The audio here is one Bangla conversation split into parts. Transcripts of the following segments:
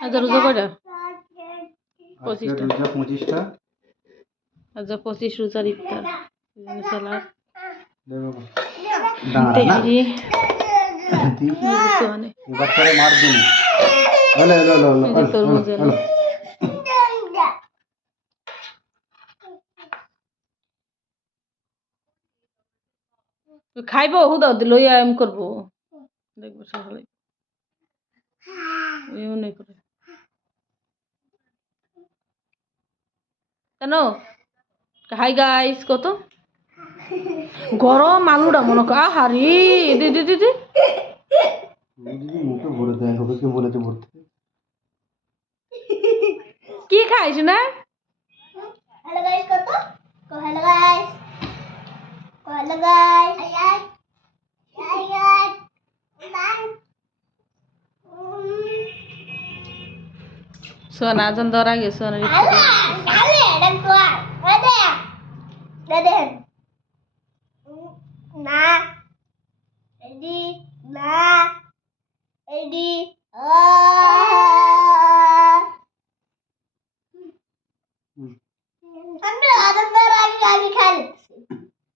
আচ্ছা রোজা কয়টা? আজকে 25টা। রোজা 25টা। আচ্ছা 25 রোজার ইফতার সালাদ দে বাবা দাঁড়া না তেহরি তুই সোয়ানে বাচ্চারে মার দিন হলো হলো হলো এই যে হলো তরমুজ হলো হলো খাইবো হুদা লইয়া এম করবো দেখবো সকালে এমন করে কেন হাই গাইস কত গরম আলুটা মনে কর আহারি দিদি দিদি দিদি মুখে ভরে দেয় ওকে বলেছে ভরতে কি খাইছ না হ্যালো গাইস কত hello guys hello guys hi guys সোনা আজান দেওয়ার আগে সোনা আলে দেখো দে না এডি না এডি আমি আদমদার আগে আমি খাই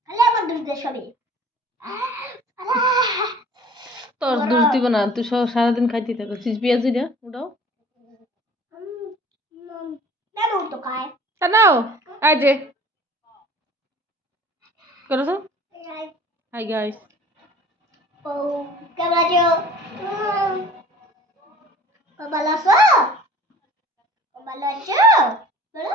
খালি আমার দুধ সবই তোর দুধ দিব না তুই সারাদিন খাইতে থাকো চিজ পেঁয়াজি না ওটাও না তো খায় কেন আই যে করো তো হাই গাইস ও কেমন আছো ভালো আছো ভালো আছো বলো